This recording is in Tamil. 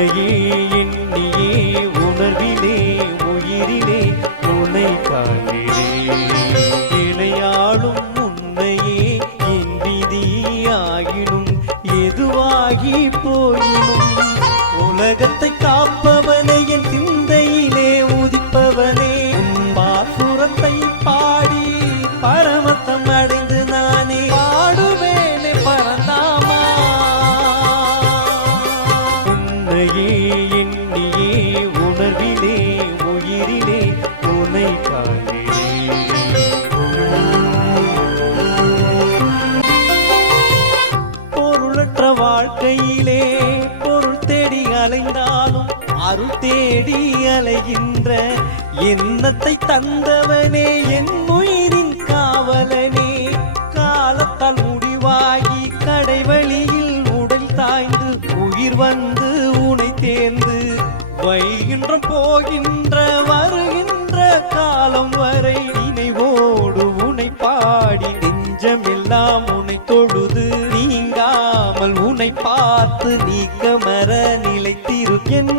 உன்னையே எண்ணியே உணர்விலே உயிரிலே உன்னை காண்கிறேன். இணையாளும் உன்னையே என் விதியாகினும் எதுவாகி போயினும் உலகத்தை காப்பவனே என் சிந்தையிலே உதிப்பவனே பாசுரத்தை பாடி பரமத்தம் அடைந்து நானே பாடுவேனே பரந்தாமா. உன்னையே எண்ணியே உணர்விலே உயிரிலே உன்னை காண்கிறேன். பொருளற்ற வாழ்க்கையிலே பொருள் தேடி அலைந்தாலும் அருள் தேடி அலைகின்ற எண்ணத்தை தந்தவனே என் உயிரின் காவலனே. காலத்தால் முடிவாகி கடைவழியில் உடல் தாய்ந்து உயிர் வந்து உனை தேர்ந்து வைகின்ற போகின்ற வருகின்ற காலம் வரை நினைவோடு உனை பாடி நெஞ்சமெல்லாம் உனை தொழுது நீங்காமல் உனை பார்த்து நீக்கமர நிலைத்திரு என்